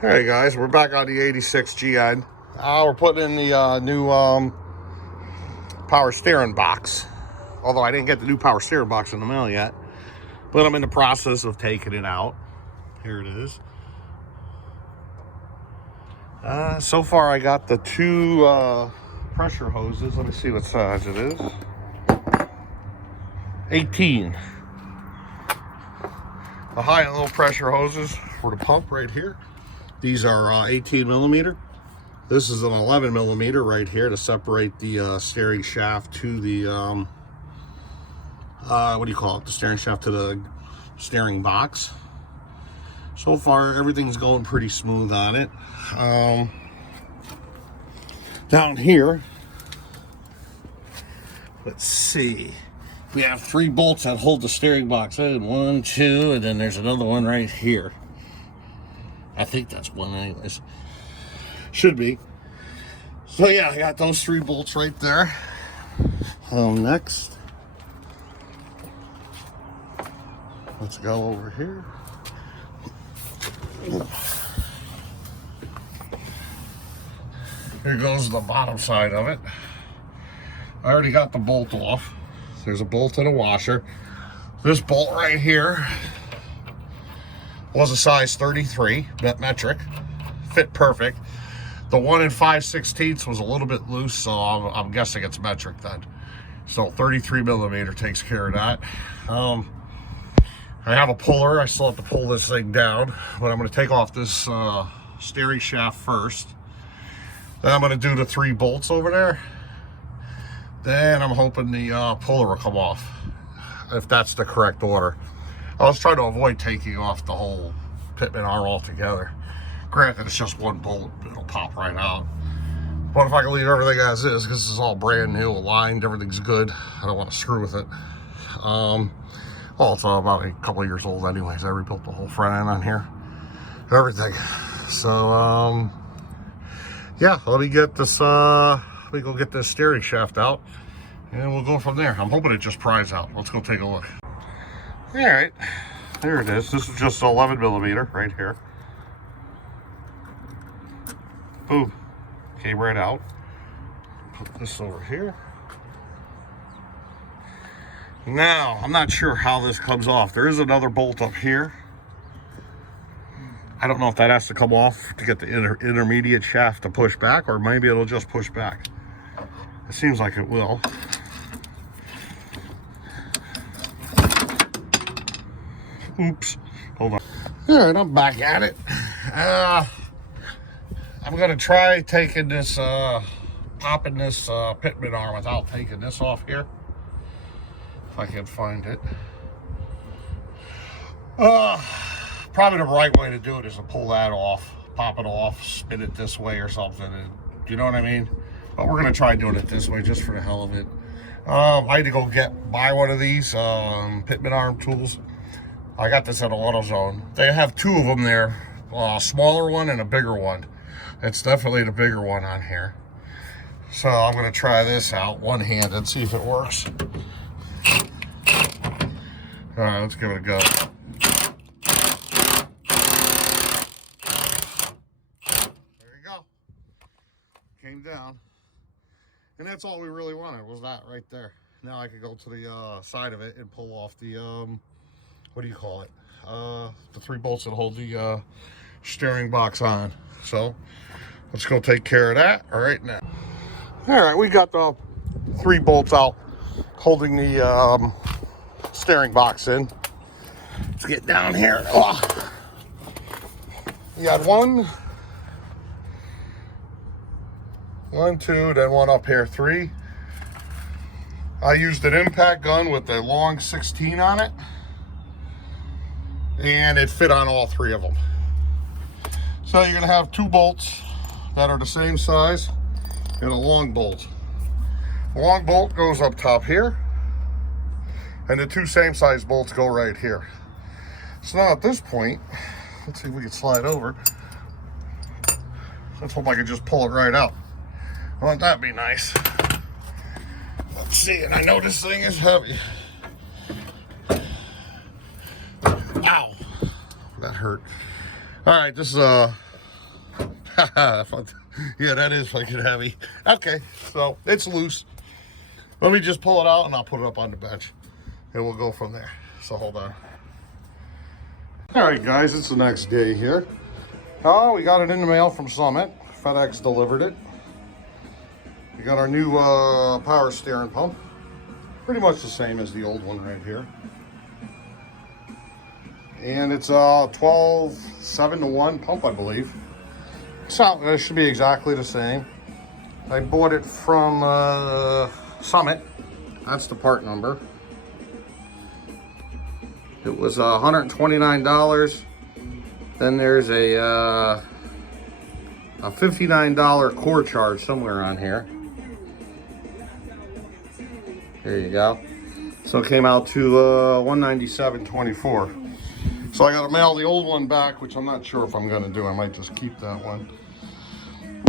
Hey guys, we're back on the 86 GN. We're putting in the new power steering box. Although I didn't get the new power steering box in the mail yet. But I'm in the process of taking it out. Here it is. So far I got the two pressure hoses. Let me see what size it is. 18. The high and low pressure hoses for the pump right here. These are 18 millimeter. This is an 11 millimeter right here to separate the steering shaft to the, what do you call it? The steering shaft to the steering box. So far, everything's going pretty smooth on it. Down here, let's see. We have 3 bolts that hold the steering box in. 1, 2, and then there's another one right here. I think that's one anyways. Should be. So yeah, I got those 3 bolts right there. Next, let's go over here. Here goes the bottom side of it. I already got the bolt off. There's a bolt and a washer. This bolt right here was a size 33 metric, fit perfect. The 1 5/16 was a little bit loose, so I'm guessing it's metric then. So 33 millimeter takes care of that. I have a puller. I still have to pull this thing down, but I'm going to take off this steering shaft first. Then I'm going to do the 3 bolts over there. Then I'm hoping the puller will come off, if that's the correct order. I was trying to avoid taking off the whole Pitman arm altogether. Granted, it's just 1 bolt, it'll pop right out. But if I can leave everything as is, because this is all brand new, aligned, everything's good, I don't want to screw with it. Well, it's about a couple of years old anyways. I rebuilt the whole front end on here, everything. So, yeah, let me get this, let me go get this steering shaft out, and we'll go from there. I'm hoping it just pries out. Let's go take a look. All right, there it is. This is just 11 millimeter right here. Boom, came right out. Put this over here. Now, I'm not sure how this comes off. There is another bolt up here. I don't know if that has to come off to get the intermediate shaft to push back, or maybe it'll just push back. It seems like it will. Oops, hold on. All right, I'm back at it. I'm gonna try taking this, popping this Pitman arm without taking this off here. If I can find it. Probably the right way to do it is to pull that off, pop it off, spin it this way or something. And, you know what I mean? But we're gonna try doing it this way just for the hell of it. I had to go buy one of these Pitman arm tools. I got this at AutoZone. They have 2 of them there, a smaller one and a bigger one. It's definitely the bigger one on here. So I'm gonna try this out one-handed, see if it works. All right, let's give it a go. There you go. Came down. And that's all we really wanted, was that right there. Now I could go to the side of it and pull off the, what do you call it? The 3 bolts that hold the steering box on. So let's go take care of that right now. All right, we got the 3 bolts out holding the steering box in. Let's get down here. Oh. You got 1, 2, then 1 up here, 3. I used an impact gun with a long 16 on it, and it fit on all 3 of them. So you're gonna have 2 bolts that are the same size and a long bolt. The long bolt goes up top here, and the 2 same size bolts go right here. So now at this point, let's see if we can slide over. Let's hope I can just pull it right out. Wouldn't that be nice? Let's see, and I know this thing is heavy. Ow, that hurt. All right, this is Yeah, that is fucking heavy. Okay, so it's loose. Let me just pull it out and I'll put it up on the bench. And we'll go from there. So hold on. All right, guys, it's the next day here. Oh, we got it in the mail from Summit. FedEx delivered it. We got our new power steering pump. Pretty much the same as the old one right here. And it's a 12/7-to-1 pump, I believe. So it should be exactly the same. I bought it from Summit. That's the part number. It was $129. Then there's a $59 core charge somewhere on here. There you go. So it came out to $197.24. So I got to mail the old one back, which I'm not sure if I'm going to do. I might just keep that one.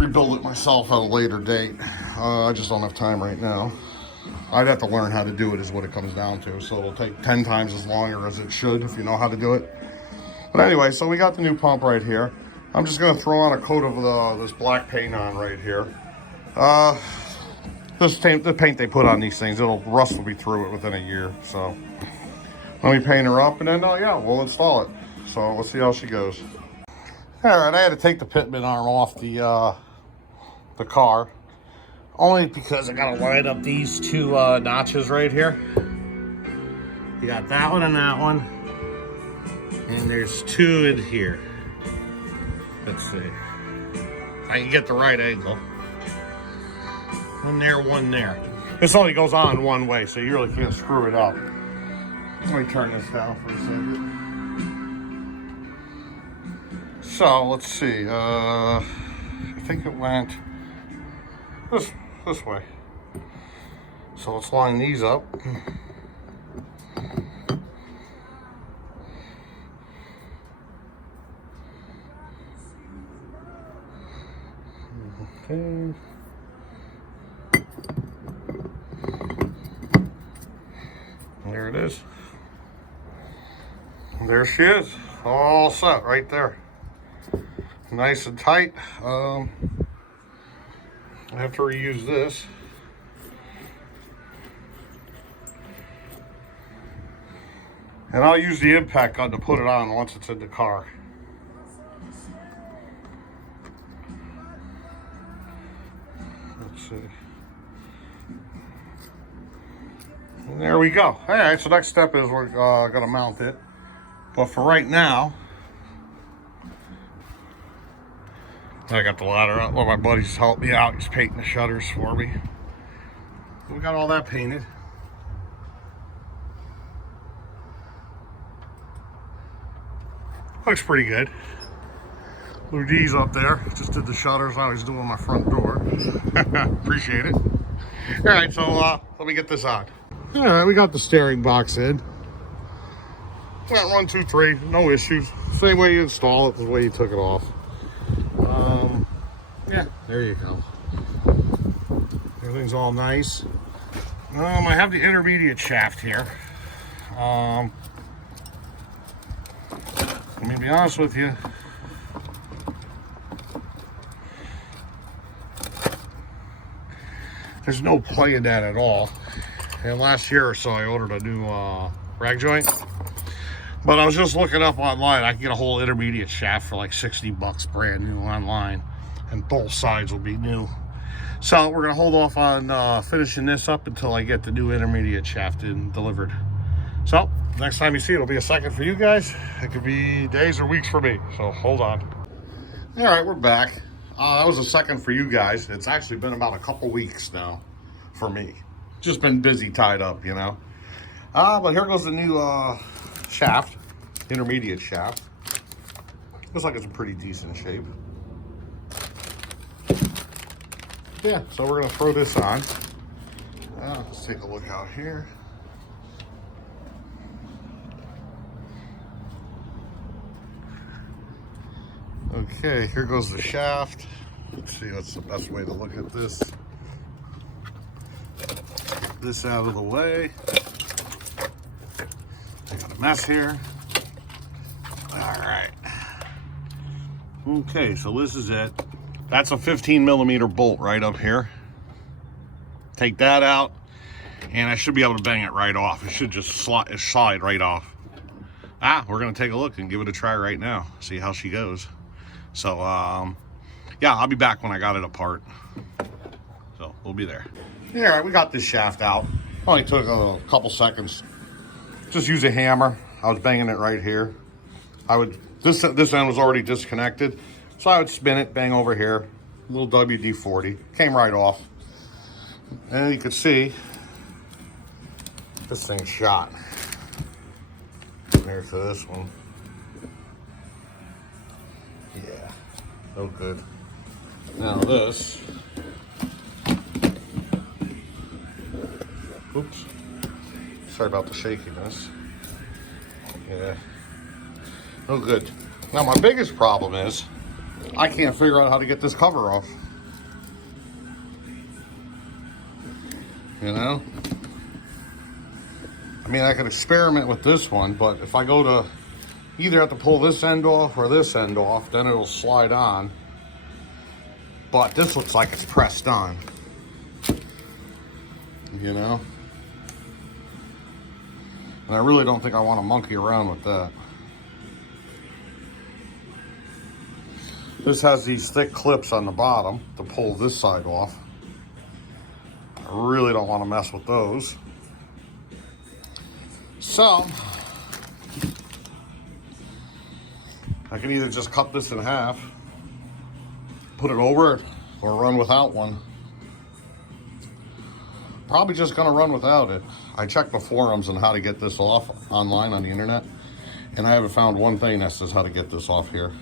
Rebuild it myself at a later date. I just don't have time right now. I'd have to learn how to do it is what it comes down to. So it'll take 10 times as longer as it should if you know how to do it. But anyway, so we got the new pump right here. I'm just going to throw on a coat of this black paint on right here. The paint they put on these things, rust will be through it within a year. So let me paint her up and then, yeah, we'll install it. So let's see how she goes. All right, I had to take the Pitman arm off the car. Only because I got to line up these two notches right here. You got that one and that one. And there's two in here. Let's see. I can get the right angle. One there, one there. This only goes on one way, so you really can't screw it up. Let me turn this down for a second. So, let's see. I think it went this way. So let's line these up. Okay. There it is. There she is. All set right there. Nice and tight. I have to reuse this. And I'll use the impact gun to put it on once it's in the car. Let's see. And there we go. All right, so next step is we're gonna mount it. But for right now, I got the ladder up. Well, my buddy's helped me out. He's painting the shutters for me. We got all that painted. Looks pretty good. Blue D's up there. Just did the shutters. Now he's doing my front door. Appreciate it. All right, so let me get this on. All right, we got the steering box in. Went 1, 2, 3, no issues. Same way you install it, the way you took it off. Yeah, there you go. Everything's all nice. I have the intermediate shaft here. Let me be honest with you. There's no play in that at all. And last year or so, I ordered a new rag joint. But I was just looking up online. I can get a whole intermediate shaft for like 60 bucks brand new online. And both sides will be new. So we're going to hold off on finishing this up until I get the new intermediate shaft in delivered. So next time you see it, it'll be a second for you guys. It could be days or weeks for me. So hold on. All right, we're back. That was a second for you guys. It's actually been about a couple weeks now for me. Just been busy, tied up, you know. But here goes the new shaft, intermediate shaft. Looks like it's in pretty decent shape. Yeah, so we're gonna throw this on. Let's take a look out here. Okay, here goes the shaft. Let's see what's the best way to look at this. Get this out of the way. I got a mess here. All right. Okay, so this is it. That's a 15mm bolt right up here. Take that out, and I should be able to bang it right off. It should just slide right off. We're gonna take a look and give it a try right now, see how she goes. So yeah, I'll be back when I got it apart. So we'll be there. Yeah, we got this shaft out. Only took a couple seconds. Just use a hammer. I was banging it right here. This end was already disconnected, so I would spin it, bang over here, little WD-40, came right off. And you can see this thing's shot. Compared to this one. Yeah, no good. Now this. Oops. Sorry about the shakiness. Yeah. No good. Now my biggest problem is I can't figure out how to get this cover off. You know? I mean, I could experiment with this one, but if I go to either have to pull this end off or this end off, then it'll slide on. But this looks like it's pressed on. You know? And I really don't think I want to monkey around with that. This has these thick clips on the bottom to pull this side off. I really don't want to mess with those. So, I can either just cut this in half, put it over it, or run without one. Probably just gonna run without it. I checked the forums on how to get this off online on the internet, and I haven't found one thing that says how to get this off here.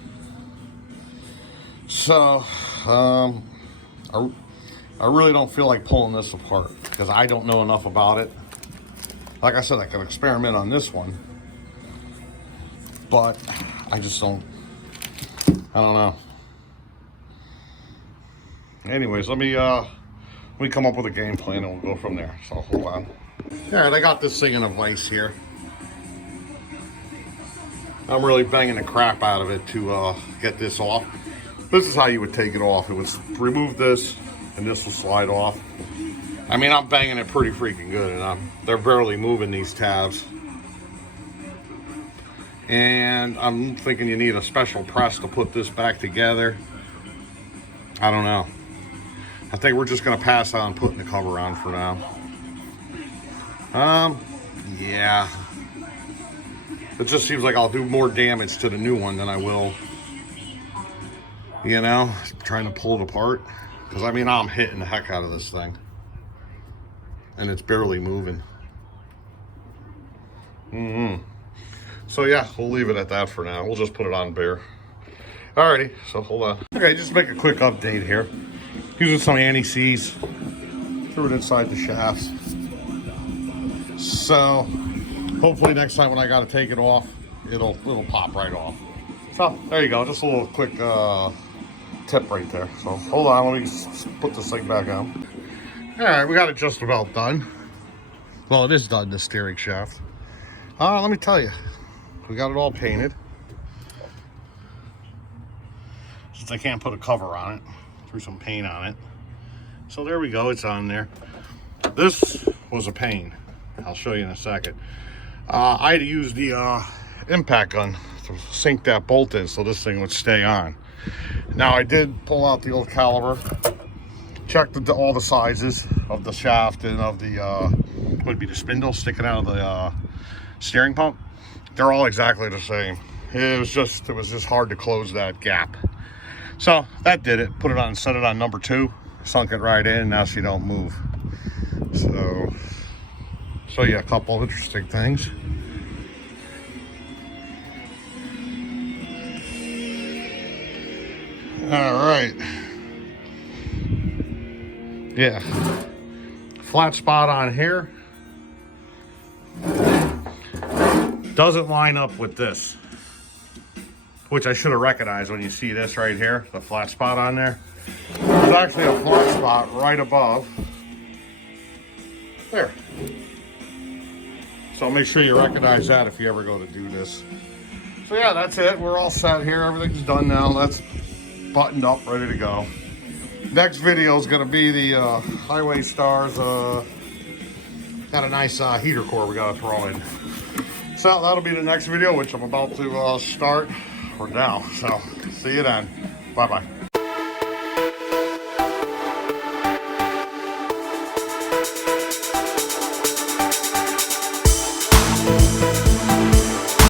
So, I really don't feel like pulling this apart because I don't know enough about it. Like I said, I could experiment on this one, but I just don't, I don't know. Anyways, let me come up with a game plan and we'll go from there. So hold on. All right, I got this thing in a vise here. I'm really banging the crap out of it to get this off. This is how you would take it off. It would remove this and this will slide off. I mean, I'm banging it pretty freaking good, and they're barely moving these tabs. And I'm thinking you need a special press to put this back together. I don't know. I think we're just gonna pass on putting the cover on for now. Yeah. It just seems like I'll do more damage to the new one than I will, you know, trying to pull it apart. Because I mean, I'm hitting the heck out of this thing. And it's barely moving. So yeah, we'll leave it at that for now. We'll just put it on bare. Alrighty, so hold on. Okay, just make a quick update here. Using some anti-seize. Threw it inside the shafts. So hopefully next time when I gotta take it off, it'll pop right off. So there you go, just a little quick tip right there. So hold on, let me put this thing back on. All right, we got it just about done. Well, it is done, the steering shaft. Let me tell you, we got it all painted. Since I can't put a cover on it, threw some paint on it. So there we go, it's on there. This was a pain. I'll show you in a second. I had to use the impact gun to sink that bolt in so this thing would stay on. Now I did pull out the old caliber, checked all the sizes of the shaft and of the would be the spindle sticking out of the steering pump. They're all exactly the same. It was just hard to close that gap. So that did it. Put it on, set it on number 2, sunk it right in. Now she don't move. So yeah, a couple of interesting things. All right. Yeah. Flat spot on here. Doesn't line up with this, which I should have recognized when you see this right here, the flat spot on there. There's actually a flat spot right above there. So make sure you recognize that if you ever go to do this. So yeah, that's it. We're all set here. Everything's done now. buttoned up, ready to go. Next video is going to be the Highway Stars. Got a nice heater core we got to throw in. So that'll be the next video, which I'm about to start or now. So see you then. Bye-bye.